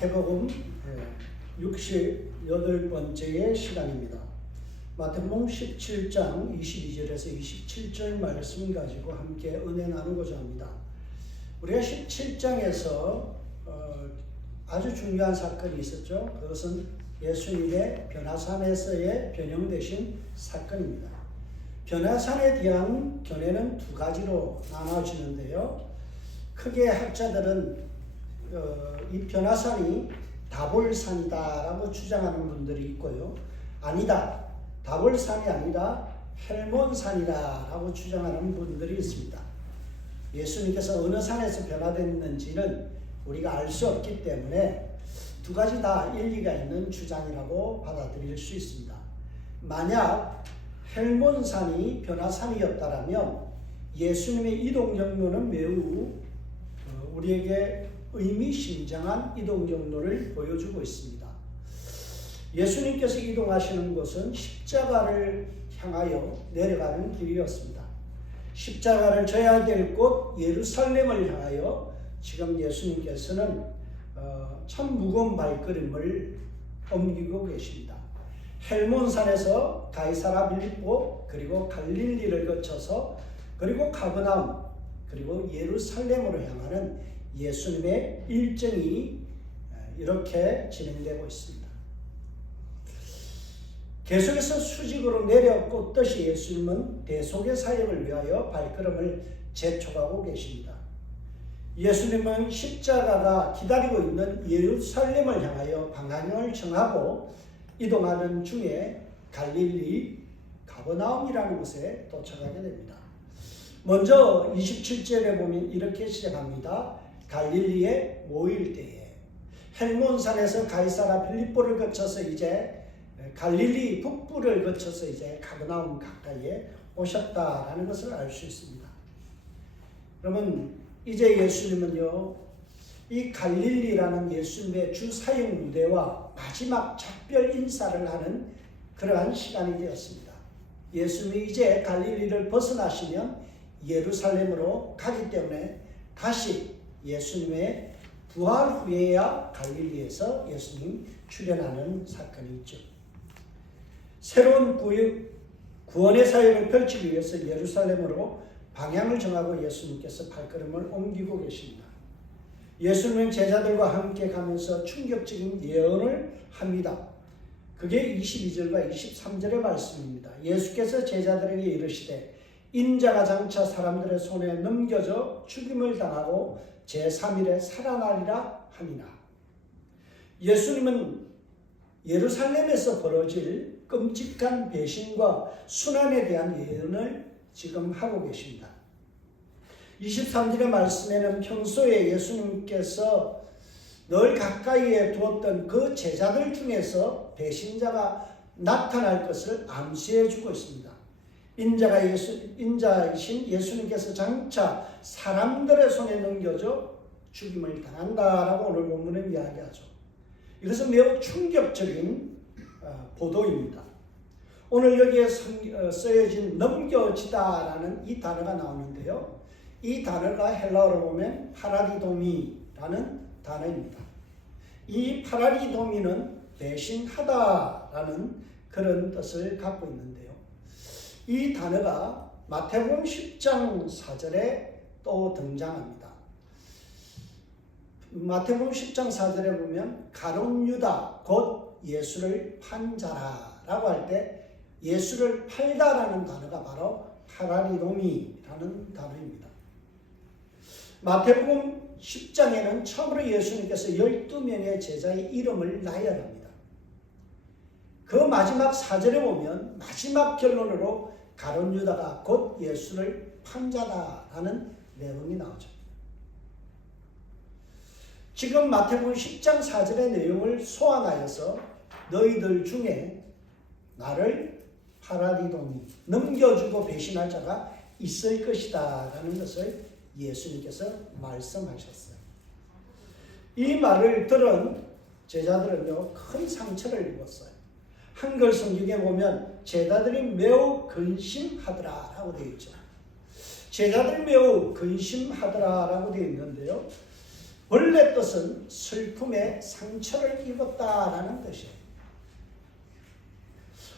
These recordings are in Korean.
마태복음 68번째의 시간입니다. 마태복음 17장 22절에서 27절 말씀 가지고 함께 은혜 나누고자 합니다. 우리가 17장에서 아주 중요한 사건이 있었죠. 그것은 예수님의 변화산에서의 변형되신 사건입니다. 변화산에 대한 견해는 두 가지로 나눠지는데요. 크게 학자들은 이 변화산이 다볼산이다라고 주장하는 분들이 있고요. 아니다, 다볼산이 아니라 헬몬산이다라고 주장하는 분들이 있습니다. 예수님께서 어느 산에서 변화됐는지는 우리가 알 수 없기 때문에 두 가지 다 일리가 있는 주장이라고 받아들일 수 있습니다. 만약 헬몬산이 변화산이었다면 예수님의 이동 경로는 매우 우리에게 의미심장한 이동 경로를 보여주고 있습니다. 예수님께서 이동하시는 곳은 십자가를 향하여 내려가는 길이었습니다. 십자가를 져야 될 곳 예루살렘을 향하여 지금 예수님께서는 참 무거운 발걸음을 옮기고 계십니다. 헬몬산에서 가이사라 빌립보 그리고 갈릴리를 거쳐서 그리고 가버나움 그리고 예루살렘으로 향하는 예수님의 일정이 이렇게 진행되고 있습니다. 계속해서 수직으로 내려 꽂듯이 예수님은 대속의 사역을 위하여 발걸음을 재촉하고 계십니다. 예수님은 십자가가 기다리고 있는 예루살렘을 향하여 방향을 정하고 이동하는 중에 갈릴리 가버나움이라는 곳에 도착하게 됩니다. 먼저 27절에 보면 이렇게 시작합니다. 갈릴리에 모일 때에 헬몬산에서 가이사라 빌립보를 거쳐서 이제 갈릴리 북부를 거쳐서 이제 가버나움 가까이에 오셨다라는 것을 알 수 있습니다. 그러면 이제 예수님은요, 이 갈릴리라는 예수님의 주 사역 무대와 마지막 작별 인사를 하는 그러한 시간이 되었습니다. 예수님이 이제 갈릴리를 벗어나시면 예루살렘으로 가기 때문에 다시 예수님의 부활 후에야 갈릴리에서 예수님이 출현하는 사건이 있죠. 새로운 구원의 사역을 펼치기 위해서 예루살렘으로 방향을 정하고 예수님께서 발걸음을 옮기고 계십니다. 예수님은 제자들과 함께 가면서 충격적인 예언을 합니다. 그게 22절과 23절의 말씀입니다. 예수께서 제자들에게 이르시되 인자가 장차 사람들의 손에 넘겨져 죽임을 당하고 제3일에 살아나리라 하니라. 예수님은 예루살렘에서 벌어질 끔찍한 배신과 순환에 대한 예언을 지금 하고 계십니다. 23절의 말씀에는 평소에 예수님께서 늘 가까이에 두었던 그 제자들 중에서 배신자가 나타날 것을 암시해 주고 있습니다. 인자이신 예수님께서 장차 사람들의 손에 넘겨져 죽임을 당한다라고 오늘 본문은 이야기하죠. 이것은 매우 충격적인 보도입니다. 오늘 여기에 쓰여진 넘겨지다라는 이 단어가 나오는데요. 이 단어가 헬라어로 보면 파라디도미라는 단어입니다. 이 파라디도미는 배신하다라는 그런 뜻을 갖고 있는데요. 이 단어가 마태복음 10장 4절에 또 등장합니다. 마태복음 10장 4절에 보면 가룟 유다 곧 예수를 판 자라라고 할 때 예수를 팔다라는 단어가 바로 파라디도미라는 단어입니다. 마태복음 10장에는 처음으로 예수님께서 12명의 제자의 이름을 나열합니다. 그 마지막 4절에 보면 마지막 결론으로 가룟 유다가 곧 예수를 판 자다라는 내용이 나오죠. 지금 마태복음 10장 4절의 내용을 소환하여서 너희들 중에 나를 파라디도미, 넘겨주고 배신할 자가 있을 것이다 라는 것을 예수님께서 말씀하셨어요. 이 말을 들은 제자들은요, 큰 상처를 입었어요. 한글 성경에 보면 제자들이 매우 근심하더라라고 되어 있죠. 제자들이 매우 근심하더라라고 되어 있는데요. 원래 뜻은 슬픔의 상처를 입었다라는 뜻이에요.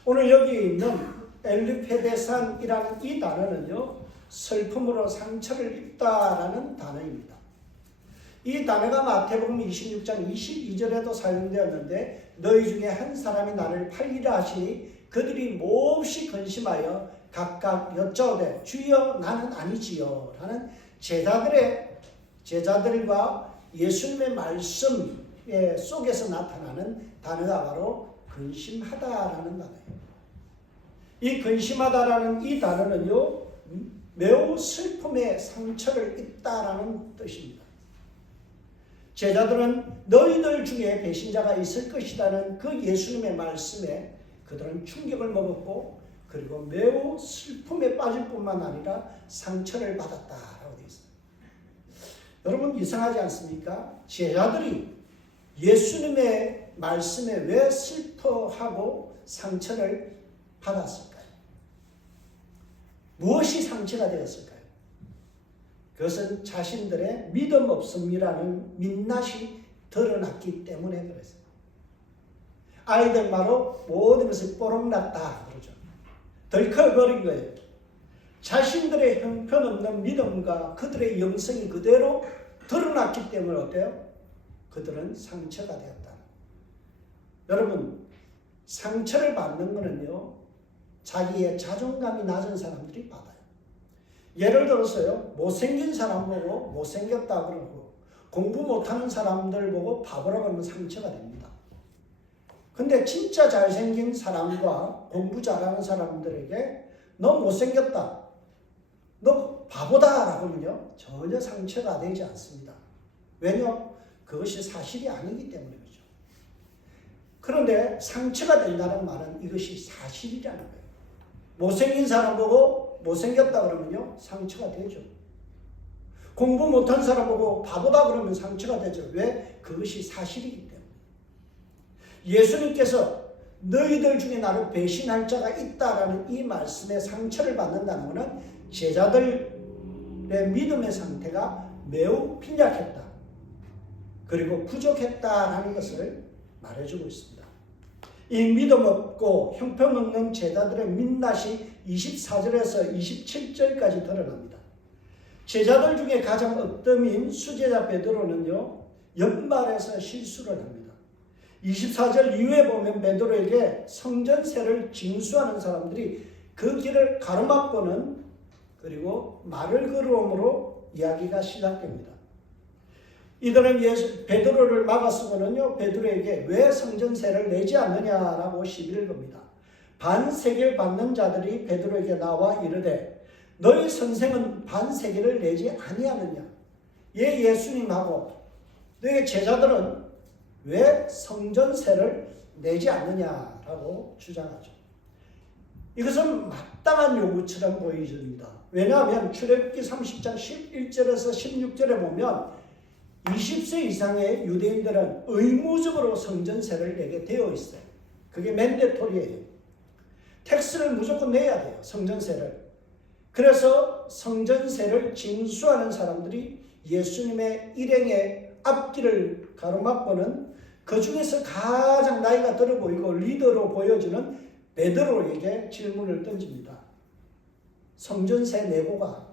오늘 여기 있는 엘르페데산이라는 이 단어는요, 슬픔으로 상처를 입다라는 단어입니다. 이 단어가 마태복음 26장 22절에도 사용되었는데, 너희 중에 한 사람이 나를 팔리라 하시니 그들이 몹시 근심하여 각각 여짜오되 주여 나는 아니지요 라는 제자들과 예수님의 말씀 속에서 나타나는 단어가 바로 근심하다라는 단어예요. 이 근심하다라는 이 단어는요, 매우 슬픔의 상처를 입다라는 뜻입니다. 제자들은 너희들 중에 배신자가 있을 것이라는 그 예수님의 말씀에 그들은 충격을 먹었고, 그리고 매우 슬픔에 빠질 뿐만 아니라 상처를 받았다라고 되어 있습니다. 여러분, 이상하지 않습니까? 제자들이 예수님의 말씀에 왜 슬퍼하고 상처를 받았을까요? 무엇이 상처가 되었을까요? 그것은 자신들의 믿음 없음이라는 민낯이 드러났기 때문에 그랬어요. 아이들 말로 모든 것이 뽀록났다 그러죠. 덜컥거린 거예요. 자신들의 형편없는 믿음과 그들의 영성이 그대로 드러났기 때문에 어때요? 그들은 상처가 되었다. 여러분, 상처를 받는 것은요, 자기의 자존감이 낮은 사람들이 받아요. 예를 들어서요, 못생긴 사람 보고 못생겼다 그러고, 공부 못하는 사람들 보고 바보라고 하면 상처가 됩니다. 근데 진짜 잘생긴 사람과 공부 잘하는 사람들에게 너 못생겼다, 너 바보다 라고 하면요, 전혀 상처가 되지 않습니다. 왜냐? 그것이 사실이 아니기 때문에 그렇죠. 그런데 상처가 된다는 말은 이것이 사실이라는 거예요. 못생긴 사람 보고 못생겼다 그러면요, 상처가 되죠. 공부 못한 사람 보고 바보다 그러면 상처가 되죠. 왜? 그것이 사실이기 때문에. 예수님께서 너희들 중에 나를 배신할 자가 있다라는 이 말씀에 상처를 받는다는 것은 제자들의 믿음의 상태가 매우 빈약했다, 그리고 부족했다라는 것을 말해주고 있습니다. 이 믿음 없고 형편없는 제자들의 민낯이 24절에서 27절까지 드러납니다. 제자들 중에 가장 으뜸인 수제자 베드로는요, 연말에서 실수를 합니다. 24절 이후에 보면 베드로에게 성전세를 징수하는 사람들이 그 길을 가로막고는, 그리고 말을 걸어옴으로 이야기가 시작됩니다. 이들은 베드로를 막았으면요, 베드로에게 왜 성전세를 내지 않느냐라고 시비를 겁니다. 반세겔 받는 자들이 베드로에게 나와 이르되 너희 선생은 반세겔을 내지 아니하느냐? 예수님하고 너희 제자들은 왜 성전세를 내지 않느냐라고 주장하죠. 이것은 마땅한 요구처럼 보여집니다. 왜냐하면 출애굽기 30장 11절에서 16절에 보면 20세 이상의 유대인들은 의무적으로 성전세를 내게 되어 있어요. 그게 맨데토리예요. 텍스를 무조건 내야 돼요, 성전세를. 그래서 성전세를 징수하는 사람들이 예수님의 일행의 앞길을 가로막고는 그 중에서 가장 나이가 들어 보이고 리더로 보여주는 베드로에게 질문을 던집니다. 성전세 내고가.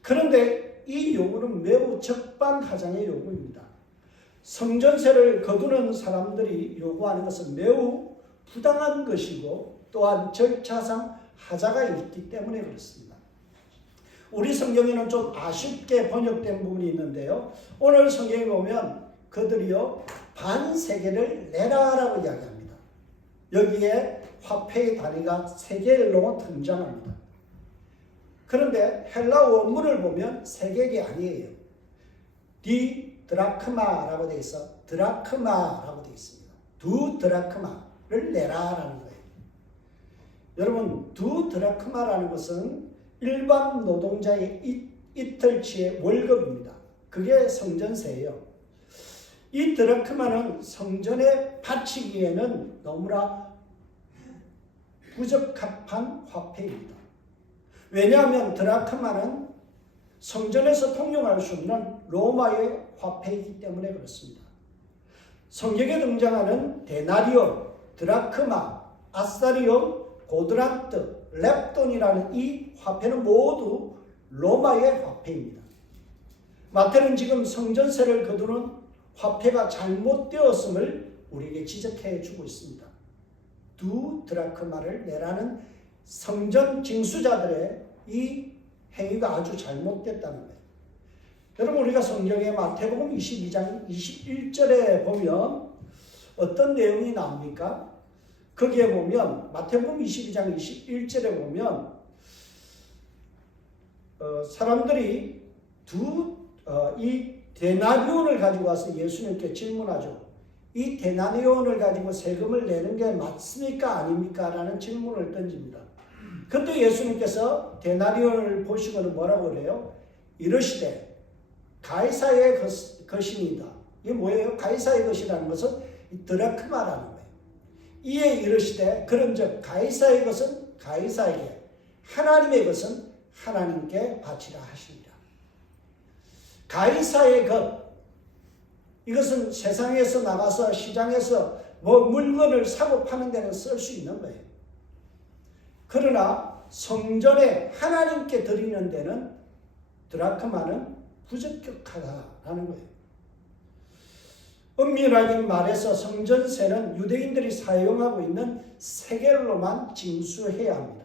그런데 이 요구는 매우 적반하장의 요구입니다. 성전세를 거두는 사람들이 요구하는 것은 매우 부당한 것이고, 또한 절차상 하자가 있기 때문에 그렇습니다. 우리 성경에는 좀 아쉽게 번역된 부분이 있는데요, 오늘 성경에 보면 그들이요 반세겔을 내라라고 이야기합니다. 여기에 화폐의 단위가 세겔로 등장합니다. 그런데 헬라 원문을 보면 세겔이 아니에요. 디드라크마라고 되어 있어 드라크마라고 되어 있습니다. 두 드라크마를 내라라는 거예요. 여러분, 두 드라크마라는 것은 일반 노동자의 이틀치의 월급입니다. 그게 성전세예요. 이 드라크마는 성전에 바치기에는 너무나 부적합한 화폐입니다. 왜냐하면 드라크마는 성전에서 통용할 수 없는 로마의 화폐이기 때문에 그렇습니다. 성경에 등장하는 데나리온, 드라크마, 아사리온, 고드란트, 렙돈이라는 이 화폐는 모두 로마의 화폐입니다. 마태는 지금 성전세를 거두는 화폐가 잘못되었음을 우리에게 지적해 주고 있습니다. 두 드라크마를 내라는 성전 징수자들의 이 행위가 아주 잘못됐다는 거예요. 여러분, 우리가 성경의 마태복음 22장 21절에 보면 어떤 내용이 나옵니까? 거기에 보면 마태복음 22장 21절에 보면 사람들이 이 데나리온을 가지고 와서 예수님께 질문하죠. 이 데나리온을 가지고 세금을 내는 게 맞습니까? 아닙니까? 라는 질문을 던집니다. 그때 예수님께서 데나리온을 보시고는 뭐라고 그래요? 이르시되 가이사의 것이니다. 이게 뭐예요? 가이사의 것이라는 것은 드라크마라는 거예요. 이에 이르시되 그런즉 가이사의 것은 가이사에게, 하나님의 것은 하나님께 바치라 하시니라. 가이사의 것, 이것은 세상에서 나가서 시장에서 물건을 사고 파는 데는 쓸 수 있는 거예요. 그러나 성전에 하나님께 드리는 데는 드라크마는 부적격하다라는 거예요. 엄밀하게 말해서 성전세는 유대인들이 사용하고 있는 세겔로만 징수해야 합니다.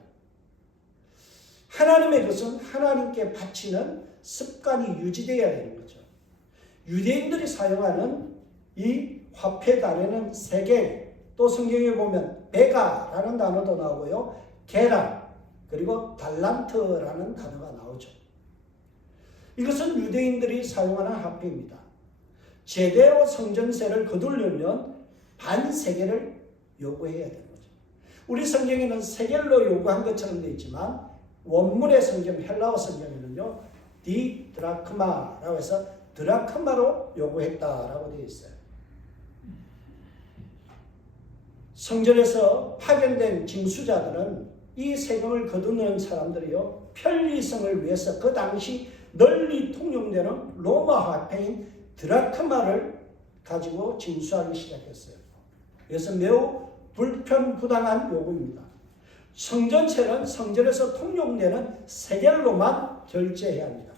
하나님의 것은 하나님께 바치는 습관이 유지되어야 되는 거죠. 유대인들이 사용하는 이 화폐 단위는 세겔, 또 성경에 보면 베가라는 단어도 나오고요, 게란, 그리고 달란트라는 단어가 나오죠. 이것은 유대인들이 사용하는 화폐입니다. 제대로 성전세를 거두려면 반 세겔을 요구해야 되는 거죠. 우리 성경에는 세겔로 요구한 것처럼 되어 있지만 원문의 성경, 헬라어 성경에는요, 디 드라크마라고 해서 드라크마로 요구했다라고 되어 있어요. 성전에서 파견된 징수자들은 이 세금을 거두는 사람들이요, 편리성을 위해서 그 당시 널리 통용되는 로마 화폐인 드라크마를 가지고 징수하기 시작했어요. 그래서 매우 불편부당한 요구입니다. 성전세는 성전에서 통용되는 세겔로만 결제해야 합니다.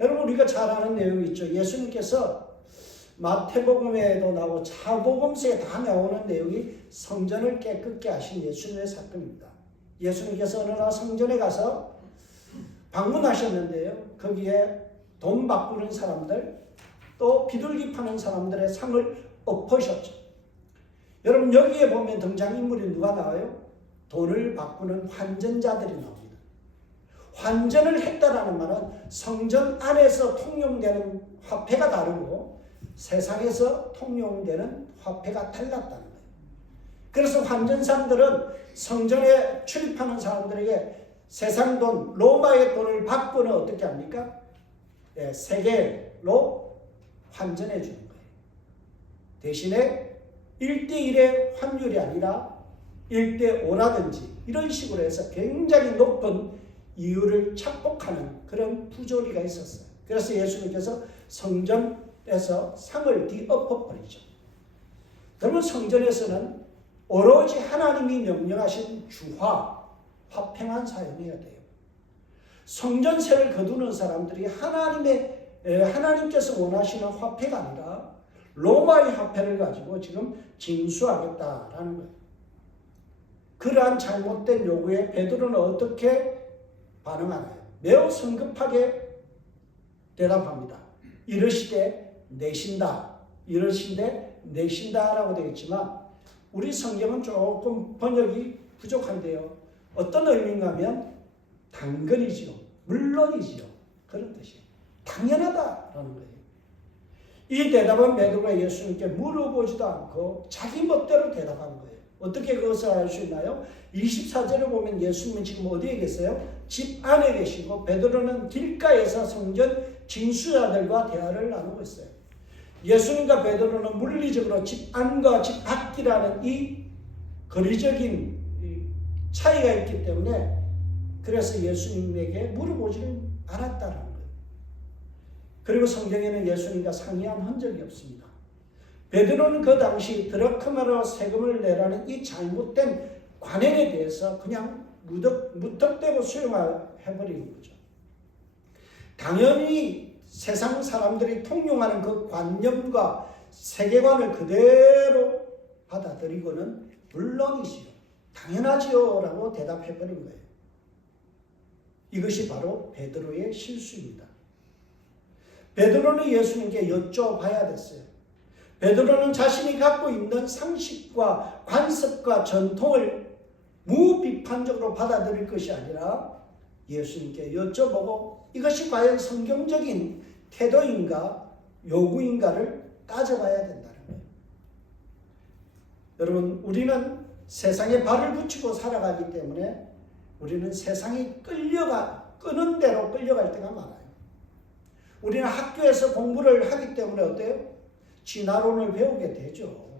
여러분, 우리가 잘 아는 내용이 있죠. 예수님께서 마태복음에도 나오고 사복음서에 다 나오는 내용이 성전을 깨끗게 하신 예수님의 사건입니다. 예수님께서 어느 날 성전에 가서 방문하셨는데요, 거기에 돈 바꾸는 사람들, 또 비둘기 파는 사람들의 상을 엎으셨죠. 여러분, 여기에 보면 등장인물이 누가 나와요? 돈을 바꾸는 환전자들이 나옵니다. 환전을 했다라는 말은 성전 안에서 통용되는 화폐가 다르고 세상에서 통용되는 화폐가 달랐다는 거예요. 그래서 환전상들은 성전에 출입하는 사람들에게 세상 돈, 로마의 돈을 받고는 어떻게 합니까? 세겔로 환전해 주는 거예요. 대신에 1대1의 환율이 아니라 1대5라든지 이런 식으로 해서 굉장히 높은 이유를 착복하는 그런 부조리가 있었어요. 그래서 예수님께서 성전에서 상을 뒤엎어버리죠. 그러면 성전에서는 오로지 하나님이 명령하신 주화, 화폐만 사용해야 돼요. 성전세를 거두는 사람들이 하나님께서 원하시는 화폐가 아니라 로마의 화폐를 가지고 지금 징수하겠다라는 거예요. 그러한 잘못된 요구에 베드로는 어떻게 반응하나요? 매우 성급하게 대답합니다. 이르시되 내신다. 이르시되 내신다라고 되어 있지만 우리 성경은 조금 번역이 부족한데요. 어떤 의미인가 하면 당근이지요. 물론이지요. 그런 뜻이에요. 당연하다라는 거예요. 이 대답은 베드로가 예수님께 물어보지도 않고 자기 멋대로 대답한 거예요. 어떻게 그것을 알 수 있나요? 24절에 보면 예수님은 지금 어디에 계세요? 집 안에 계시고 베드로는 길가에서 성전 징수자들과 대화를 나누고 있어요. 예수님과 베드로는 물리적으로 집 안과 집 밖이라는 이 거리적인 차이가 있기 때문에 그래서 예수님에게 물어보지는 않았다는 거예요. 그리고 성경에는 예수님과 상의한 흔적이 없습니다. 베드로는 그 당시 드라크마로 세금을 내라는 이 잘못된 관행에 대해서 그냥 무턱대고 수용해버리는 거죠. 당연히 세상 사람들이 통용하는 그 관념과 세계관을 그대로 받아들이고는 물론이지요, 당연하지요 라고 대답해버린 거예요. 이것이 바로 베드로의 실수입니다. 베드로는 예수님께 여쭤봐야 됐어요. 베드로는 자신이 갖고 있는 상식과 관습과 전통을 무비판적으로 받아들일 것이 아니라 예수님께 여쭤보고 이것이 과연 성경적인 태도인가 요구인가를 따져봐야 된다는 거예요. 여러분, 우리는 세상에 발을 붙이고 살아가기 때문에 우리는 세상이 끄는 대로 끌려갈 때가 많아요. 우리는 학교에서 공부를 하기 때문에 어때요? 진화론을 배우게 되죠.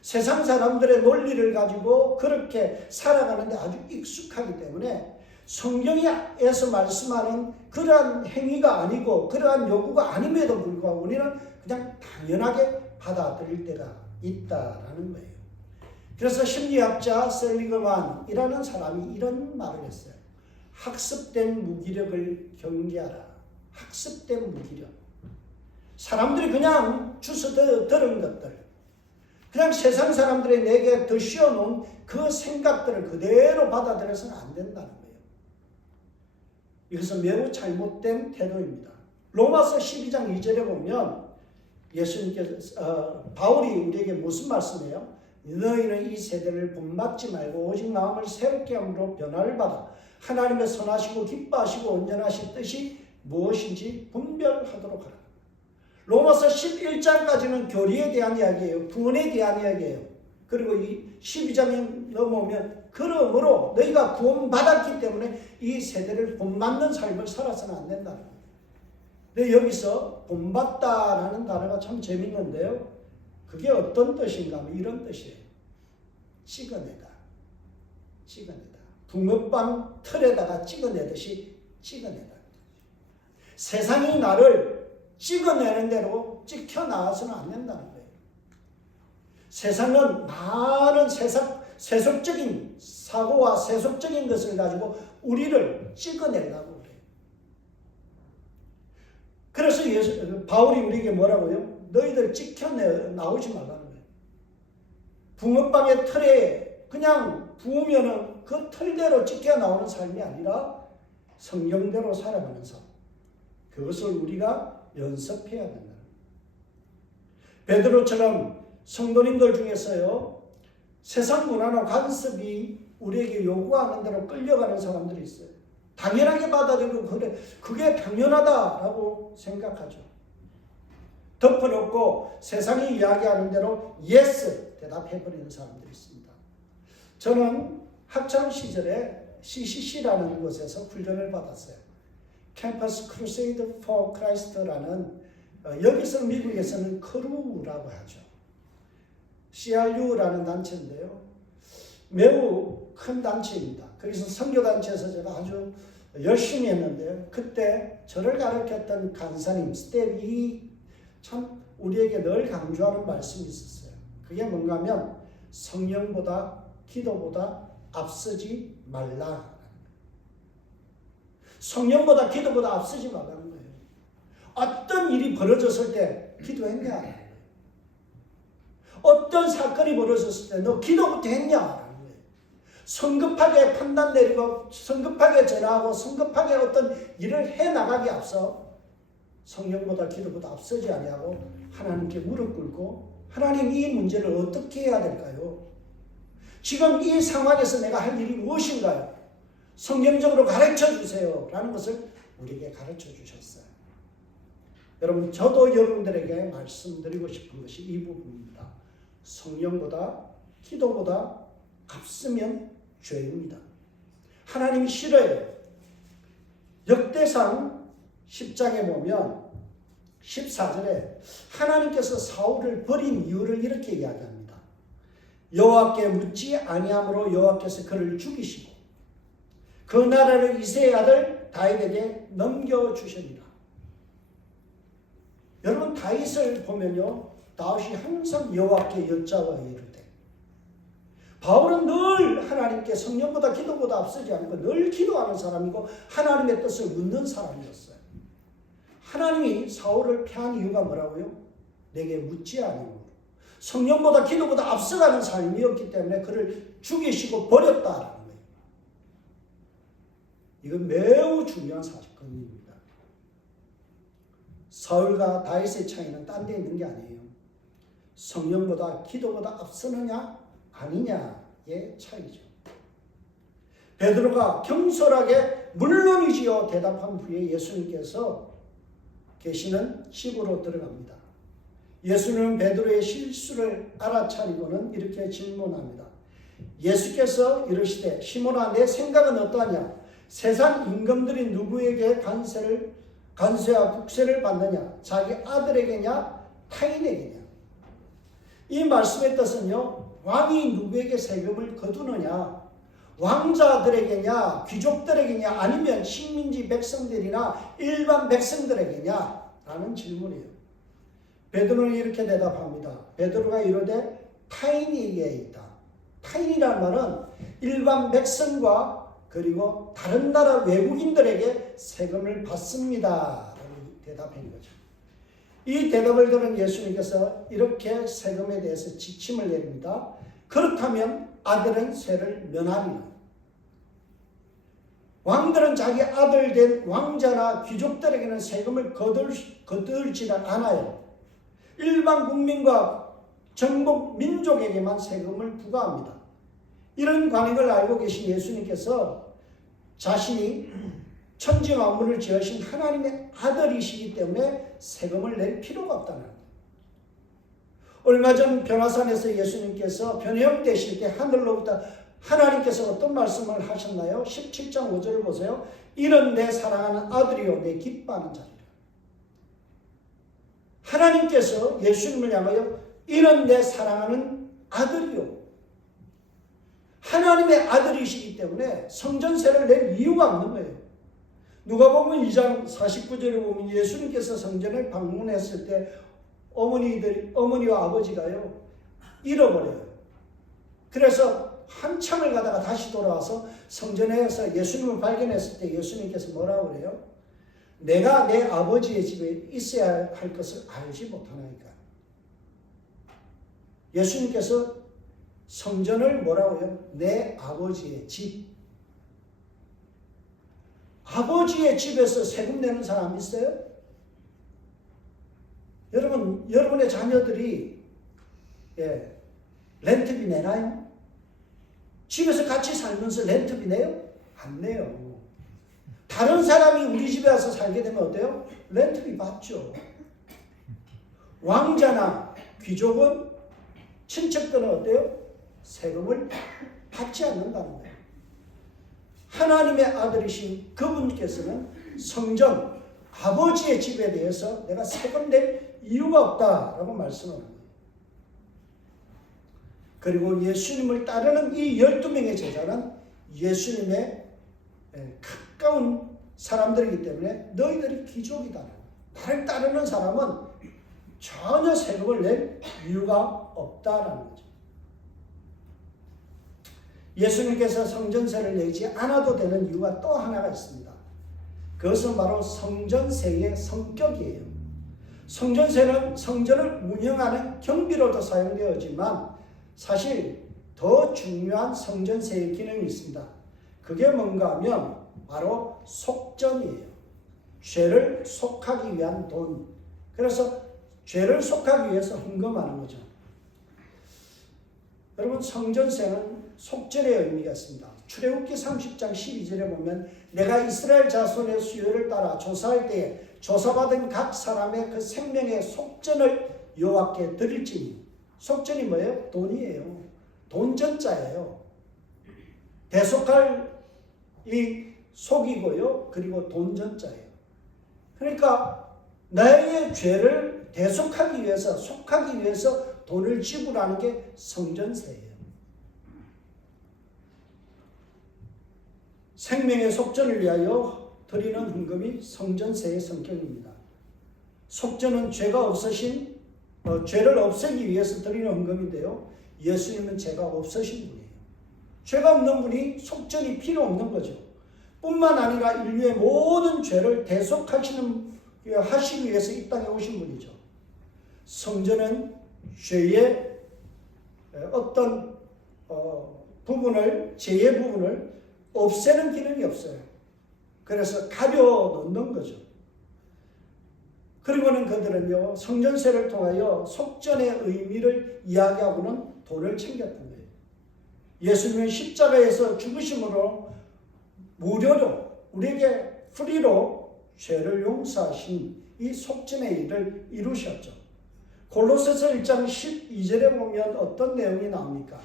세상 사람들의 논리를 가지고 그렇게 살아가는데 아주 익숙하기 때문에 성경에서 말씀하는 그러한 행위가 아니고 그러한 요구가 아님에도 불구하고 우리는 그냥 당연하게 받아들일 때가 있다라는 거예요. 그래서 심리학자 셀리그만이라는 사람이 이런 말을 했어요. 학습된 무기력을 경계하라. 학습된 무기력. 사람들이 그냥 주워 들은 것들, 그냥 세상 사람들이 내게 더 씌워놓은 그 생각들을 그대로 받아들여서는 안 된다는 거예요. 이것은 매우 잘못된 태도입니다. 로마서 12장 2절에 보면 예수님께서 바울이 우리에게 무슨 말씀이에요? 너희는 이 세대를 본받지 말고 오직 마음을 새롭게 함으로 변화를 받아 하나님의 선하시고 기뻐하시고 온전하신 뜻이 무엇인지 분별하도록 하라. 로마서 11장까지는 교리에 대한 이야기예요. 구원에 대한 이야기예요. 그리고 이 12장에 넘어오면 그러므로 너희가 구원받았기 때문에 이 세대를 본받는 삶을 살아서는 안 된다는 거예요. 근데 여기서 본받다라는 단어가 참 재밌는데요. 그게 어떤 뜻인가 하면 이런 뜻이에요. 찍어내다. 찍어내다. 붕어빵 틀에다가 찍어내듯이 찍어내다. 세상이 나를 찍어내는 대로 찍혀 나와서는 안 된다는 거예요. 세상은 많은 세속적인 사고와 세속적인 것을 가지고 우리를 찍어내려고 그래요. 그래서 바울이 우리에게 뭐라고요? 너희들 찍혀 나오지 말라는 거예요. 붕어빵의 틀에 그냥 부으면은 그 틀대로 찍혀 나오는 삶이 아니라 성경대로 살아가면서 그것을 우리가 연습해야 된다. 베드로처럼 성도님들 중에서요, 세상 문화나 관습이 우리에게 요구하는 대로 끌려가는 사람들이 있어요. 당연하게 받아들이고 그래, 그게 당연하다라고 생각하죠. 덮어놓고 세상이 이야기하는 대로 예스 대답해버리는 사람들이 있습니다. 저는 학창 시절에 CCC라는 곳에서 훈련을 받았어요. 캠퍼스 크루세이드 포 크라이스트라는 여기서 미국에서는 크루라고 하죠. CRU라는 단체인데요. 매우 큰 단체입니다. 거기서 선교단체에서 제가 아주 열심히 했는데요. 그때 저를 가르쳤던 간사님 스텝이 참 우리에게 늘 강조하는 말씀이 있었어요. 그게 뭔가 하면 성령보다 기도보다 앞서지 말라. 성령보다 기도보다 앞서지 말라는 거예요. 어떤 일이 벌어졌을 때 기도했냐? 어떤 사건이 벌어졌을 때 너 기도부터 했냐? 성급하게 판단 내리고 성급하게 전화하고 성급하게 어떤 일을 해나가기 앞서 성령보다 기도보다 앞서지 아니하고 하나님께 무릎 꿇고 하나님 이 문제를 어떻게 해야 될까요? 지금 이 상황에서 내가 할 일이 무엇인가요? 성경적으로 가르쳐 주세요 라는 것을 우리에게 가르쳐 주셨어요. 여러분, 저도 여러분들에게 말씀드리고 싶은 것이 이 부분입니다. 성령보다 기도보다 앞서면 죄입니다. 하나님이 싫어요. 역대상 10장에 보면 14절에 하나님께서 사울을 버린 이유를 이렇게 이야기합니다. 여호와께 묻지 아니함으로 여호와께서 그를 죽이시고 그 나라를 이새의 아들 다윗에게 넘겨주시니라. 여러분 다윗을 보면요, 다윗이 항상 여호와께 여짜와 이르되, 바울은 늘 하나님께 성령보다 기도보다 앞서지 않고 늘 기도하는 사람이고 하나님의 뜻을 묻는 사람이었어요. 하나님이 사울을 패한 이유가 뭐라고요? 내게 묻지 아니하므로 성령보다 기도보다 앞서가는 삶이었기 때문에 그를 죽이시고 버렸다라는 거예요. 이건 매우 중요한 사건입니다. 사울과 다윗의 차이는 딴 데 있는 게 아니에요. 성령보다 기도보다 앞서느냐 아니냐의 차이죠. 베드로가 경솔하게 물론이지요 대답한 후에 예수님께서 계시는 집으로 들어갑니다. 예수는 베드로의 실수를 알아차리고는 이렇게 질문합니다. 예수께서 이르시되 시몬아 내 생각은 어떠하냐? 세상 임금들이 누구에게 관세와 국세를 받느냐? 자기 아들에게냐? 타인에게냐? 이 말씀의 뜻은요, 왕이 누구에게 세금을 거두느냐? 왕자들에게냐? 귀족들에게냐? 아니면 식민지 백성들이나 일반 백성들에게냐? 라는 질문이에요. 베드로는 이렇게 대답합니다. 베드로가 이르되 타인에게 있다. 타인이라는 말은 일반 백성과 그리고 다른 나라 외국인들에게 세금을 받습니다. 라고 대답한 거죠. 이 대답을 들은 예수님께서 이렇게 세금에 대해서 지침을 내립니다. 그렇다면 아들은 세를 면하리라. 왕들은 자기 아들 된 왕자나 귀족들에게는 세금을 거둘지는 않아요. 일반 국민과 전국 민족에게만 세금을 부과합니다. 이런 관행을 알고 계신 예수님께서 자신이 천지 만물을 지으신 하나님의 아들이시기 때문에 세금을 낼 필요가 없다는 거예요. 얼마 전 변화산에서 예수님께서 변형되실 때 하늘로부터 하나님께서 어떤 말씀을 하셨나요? 17장 5절을 보세요. 이런 내 사랑하는 아들이요 내 기뻐하는 자리라. 하나님께서 예수님을 향하여 이런 내 사랑하는 아들이요. 하나님의 아들이시기 때문에 성전세를 낼 이유가 없는 거예요. 누가복음 2장 49절에 보면 예수님께서 성전을 방문했을 때 어머니와 아버지가요 잃어버려요. 그래서 한참을 가다가 다시 돌아와서 성전에서 예수님을 발견했을 때 예수님께서 뭐라고 그래요? 내가 내 아버지의 집에 있어야 할 것을 알지 못하나이까. 예수님께서 성전을 뭐라고요? 내 아버지의 집. 아버지의 집에서 세금 내는 사람 있어요? 여러분의 자녀들이 렌트비 내나요? 집에서 같이 살면서 렌트비 내요? 안 내요. 다른 사람이 우리 집에 와서 살게 되면 어때요? 렌트비 받죠. 왕자나 귀족은 친척들은 어때요? 세금을 받지 않는다는 거예요. 하나님의 아들이신 그분께서는 성전, 아버지의 집에 대해서 내가 세금 낼 이유가 없다라고 말씀하는 거예요. 그리고 예수님을 따르는 이 12명의 제자는 예수님의 가까운 사람들이기 때문에 너희들이 귀족이다. 나를 따르는 사람은 전혀 세금을 낼 이유가 없다라는 거죠. 예수님께서 성전세를 내지 않아도 되는 이유가 또 하나가 있습니다. 그것은 바로 성전세의 성격이에요. 성전세는 성전을 운영하는 경비로도 사용되어지만 사실 더 중요한 성전세의 기능이 있습니다. 그게 뭔가 하면 바로 속전이에요. 죄를 속하기 위한 돈. 그래서 죄를 속하기 위해서 헌금하는 거죠. 여러분 성전세는 속전의 의미가 있습니다. 출애굽기 30장 12절에 보면 내가 이스라엘 자손의 수요를 따라 조사할 때에 조사받은 각 사람의 그 생명의 속전을 여호와께 드릴지니. 속전이 뭐예요? 돈이에요. 돈전자예요. 대속할 이 속이고요. 그리고 돈전자예요. 그러니까 나의 죄를 대속하기 위해서, 속하기 위해서 돈을 지불하는 게 성전세예요. 생명의 속전을 위하여 드리는 헌금이 성전세의 성격입니다. 속전은 죄가 없으신 죄를 없애기 위해서 드리는 헌금인데요. 예수님은 죄가 없으신 분이에요. 죄가 없는 분이 속전이 필요 없는 거죠. 뿐만 아니라 인류의 모든 죄를 하시기 위해서 이 땅에 오신 분이죠. 성전은 죄의 어떤 죄의 부분을 없애는 기능이 없어요. 그래서 가려놓는 거죠. 그리고는 그들은요, 성전세를 통하여 속전의 의미를 이야기하고는 돈을 챙겼던 거예요. 예수님은 십자가에서 죽으심으로 무료로 우리에게 프리로 죄를 용서하신 이 속전의 일을 이루셨죠. 골로새서 1장 12절에 보면 어떤 내용이 나옵니까?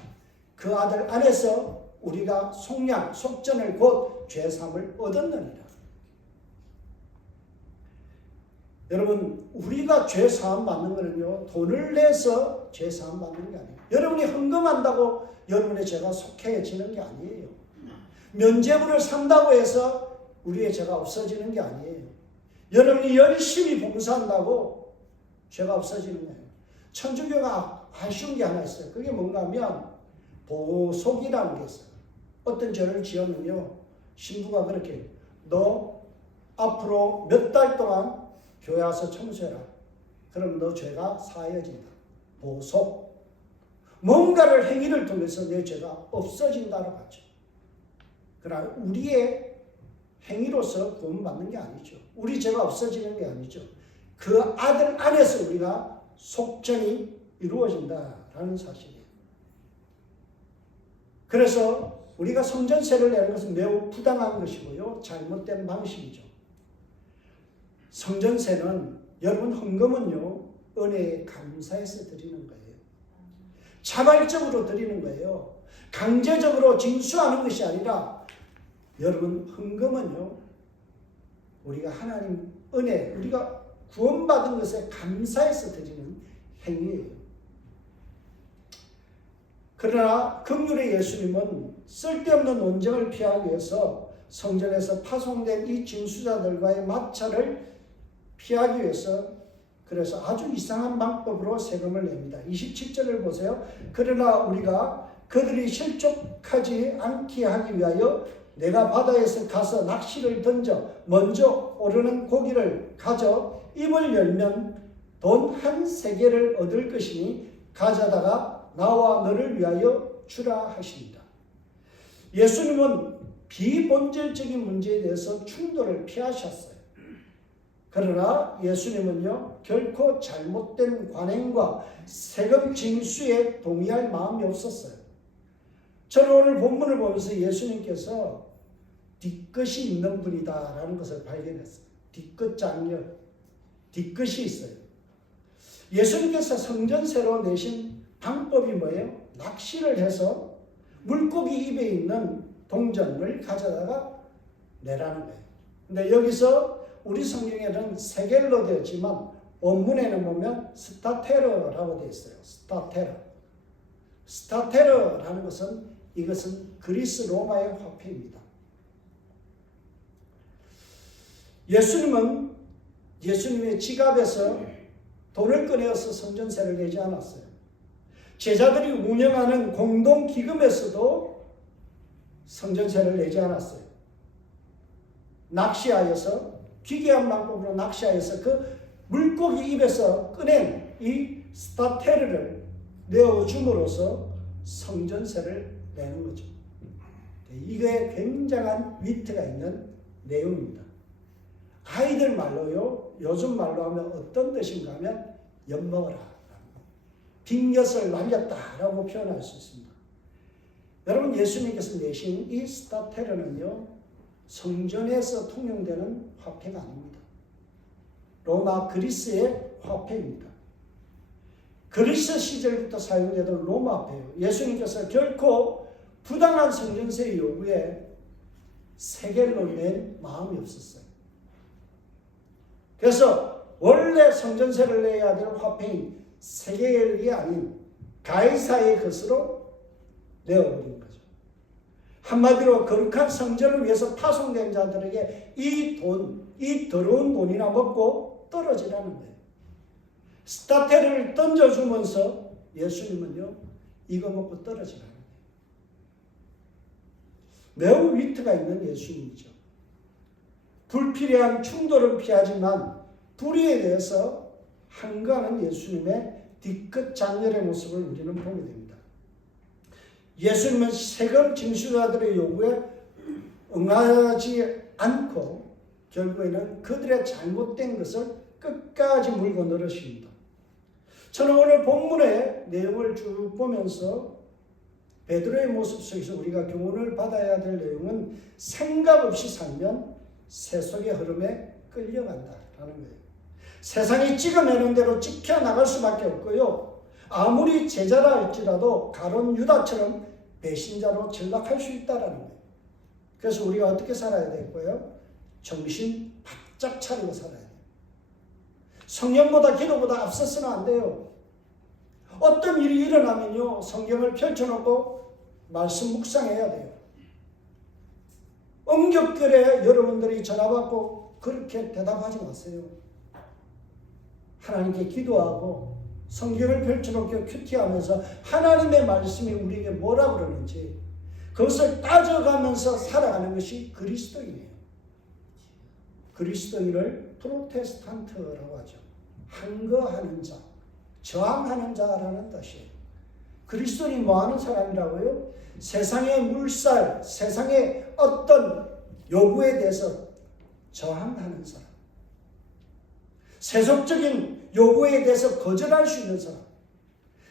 그 아들 안에서 우리가 속전을 곧 죄사함을 얻었느니라. 여러분, 우리가 죄사함 받는 거는요, 돈을 내서 죄사함 받는 게 아니에요. 여러분이 헌금한다고 여러분의 죄가 속해지는 게 아니에요. 면죄부를 산다고 해서 우리의 죄가 없어지는 게 아니에요. 여러분이 열심히 봉사한다고 죄가 없어지는 거예요. 천주교가 아쉬운 게 하나 있어요. 그게 뭔가 하면 보속이라는 게 있어요. 어떤 죄를 지으면요, 신부가 그렇게 너 앞으로 몇 달 동안 교회 와서 청소해라. 그럼 너 죄가 사해진다. 보속. 뭔가를 행위를 통해서 내 죄가 없어진다고 하죠. 그러나 우리의 행위로서 구원받는 게 아니죠. 우리 죄가 없어지는 게 아니죠. 그 아들 안에서 우리가 속전이 이루어진다라는 사실이에요. 그래서 우리가 성전세를 내는 것은 매우 부당한 것이고요. 잘못된 방식이죠. 성전세는, 여러분, 헌금은요, 은혜에 감사해서 드리는 거예요. 자발적으로 드리는 거예요. 강제적으로 징수하는 것이 아니라, 여러분, 헌금은요, 우리가 하나님 은혜, 우리가 구원받은 것에 감사해서 드리는 행위예요. 그러나 긍휼의 예수님은 쓸데없는 논쟁을 피하기 위해서 성전에서 파송된 이 징수자들과의 마찰을 피하기 위해서 그래서 아주 이상한 방법으로 세금을 냅니다. 27절을 보세요. 그러나 우리가 그들이 실족하지 않게 하기 위하여 내가 바다에서 가서 낚시를 던져 먼저 오르는 고기를 가져 입을 열면 돈 한 세겔을 얻을 것이니 가져다가 나와 너를 위하여 주라 하십니다. 예수님은 비본질적인 문제에 대해서 충돌을 피하셨어요. 그러나 예수님은요, 결코 잘못된 관행과 세금 징수에 동의할 마음이 없었어요. 저는 오늘 본문을 보면서 예수님께서 뒤끝이 있는 분이다라는 것을 발견했어요. 뒤끝 장렬, 뒤끝이 있어요. 예수님께서 성전세로 내신 방법이 뭐예요? 낚시를 해서 물고기 입에 있는 동전을 가져다가 내라는 거예요. 근데 여기서 우리 성경에는 세겔로 되었지만 원문에는 보면 스타테르라고 되어 있어요. 스타테르. 스타테르라는 것은 이것은 그리스 로마의 화폐입니다. 예수님은 예수님의 지갑에서 돈을 꺼내어서 성전세를 내지 않았어요. 제자들이 운영하는 공동기금에서도 성전세를 내지 않았어요. 낚시하여서, 기괴한 방법으로 낚시하여서 그 물고기 입에서 꺼낸 이 스타테르를 내어줌으로써 성전세를 내는 거죠. 이게 굉장한 위트가 있는 내용입니다. 아이들 말로요, 요즘 말로 하면 어떤 뜻인가 하면 엿먹어라, 빈엿을 날렸다라고 표현할 수 있습니다. 여러분, 예수님께서 내신 이 스타테르는요, 성전에서 통용되는 화폐가 아닙니다. 로마 그리스의 화폐입니다. 그리스 시절부터 사용되던 로마 화폐예요. 예수님께서 결코 부당한 성전세 요구에 세겔로 낸 마음이 없었어요. 그래서 원래 성전세를 내야 될 화폐인 세겔이 아닌 가이사의 것으로 내어버린 거죠. 한마디로 거룩한 성전을 위해서 파송된 자들에게 이 돈, 이 더러운 돈이나 먹고 떨어지라는 거예요. 스타테를 던져주면서 예수님은요, 이거 먹고 떨어지라. 매우 위트가 있는 예수님이죠. 불필요한 충돌은 피하지만 불의에 대해서 항거하는 예수님의 뒤끝 장렬의 모습을 우리는 보게 됩니다. 예수님은 세금 징수자들의 요구에 응하지 않고 결국에는 그들의 잘못된 것을 끝까지 물고 늘으십니다. 저는 오늘 본문의 내용을 쭉 보면서 베드로의 모습 속에서 우리가 교훈을 받아야 될 내용은 생각 없이 살면 세속의 흐름에 끌려간다라는 거예요. 세상이 찍어내는 대로 찍혀나갈 수밖에 없고요. 아무리 제자라 할지라도 가룟 유다처럼 배신자로 전락할 수 있다라는 거예요. 그래서 우리가 어떻게 살아야 될까요? 정신 바짝 차리고 살아야 돼요. 성경보다 기도보다 앞서서는 안 돼요. 어떤 일이 일어나면요, 성경을 펼쳐놓고 말씀 묵상해야 돼요. 엄격결에 여러분들이 전화받고 그렇게 대답하지 마세요. 하나님께 기도하고 성경을 펼쳐놓고 큐티하면서 하나님의 말씀이 우리에게 뭐라 그러는지 그것을 따져가면서 살아가는 것이 그리스도인이에요. 그리스도인을 프로테스탄트라고 하죠. 항거하는 자, 저항하는 자라는 뜻이에요. 그리스도인이 뭐하는 사람이라고요? 세상의 물살, 세상의 어떤 요구에 대해서 저항하는 사람. 세속적인 요구에 대해서 거절할 수 있는 사람.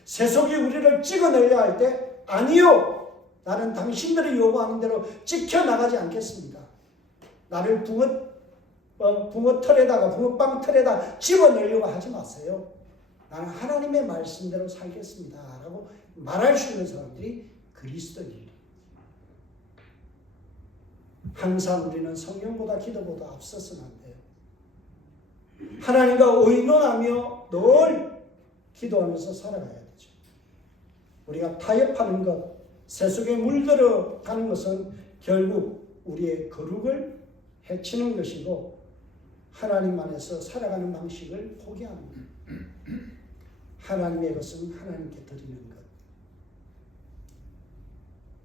세속이 우리를 찍어내려 할 때 아니요, 나는 당신들이 요구하는 대로 지켜나가지 않겠습니다. 나를 붕어 털에다가 붕어빵 털에다 집어넣으려고 하지 마세요. 나는 하나님의 말씀대로 살겠습니다 라고 말할 수 있는 사람들이 그리스도인이에요. 항상 우리는 성령보다 기도보다 앞서서는 안 돼요. 하나님과 의논하며 늘 기도하면서 살아가야 되죠. 우리가 타협하는 것, 세속에 물들어가는 것은 결국 우리의 거룩을 해치는 것이고 하나님 안에서 살아가는 방식을 포기합니다. 하나님의 것은 하나님께 드리는 것.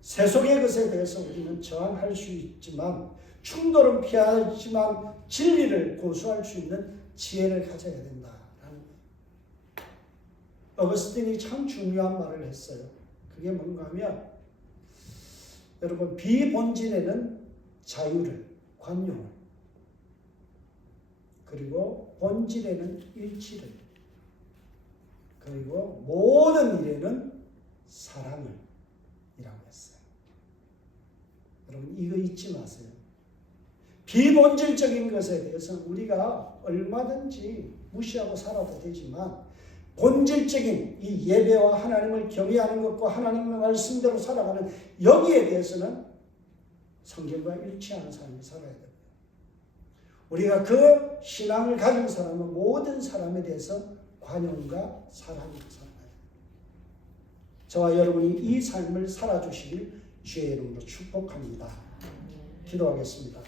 세속의 것에 대해서 우리는 저항할 수 있지만 충돌은 피하지만 진리를 고수할 수 있는 지혜를 가져야 된다라는 거예요. 어거스틴이 참 중요한 말을 했어요. 그게 뭔가 하면 여러분 비본질에는 자유를, 관용을 그리고 본질에는 일치를 그리고 모든 일에는 사랑을 이라고 했어요. 여러분 이거 잊지 마세요. 비본질적인 것에 대해서 우리가 얼마든지 무시하고 살아도 되지만 본질적인 이 예배와 하나님을 경외하는 것과 하나님의 말씀대로 살아가는 여기에 대해서는 성경과 일치하는 삶을 살아야 됩니다. 우리가 그 신앙을 가진 사람은 모든 사람에 대해서 관용과 사랑으로 살아가야 됩니다. 저와 여러분이 이 삶을 살아주시길 주의 이름으로 축복합니다. 기도하겠습니다.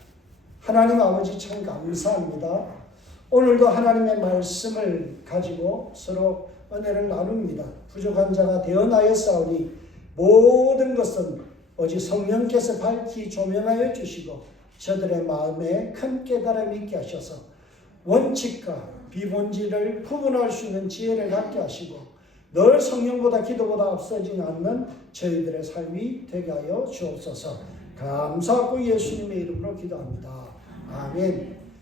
하나님 아버지 참 감사합니다. 오늘도 하나님의 말씀을 가지고 서로 은혜를 나눕니다. 부족한 자가 되어나였사오니 모든 것은 오직 성령께서 밝히 조명하여 주시고 저들의 마음에 큰 깨달음이 있게 하셔서 원칙과 비본질을 구분할 수 있는 지혜를 갖게 하시고 늘 성령보다 기도보다 앞서지 않는 저희들의 삶이 되게 하여 주옵소서. 감사하고 예수님의 이름으로 기도합니다. 아멘.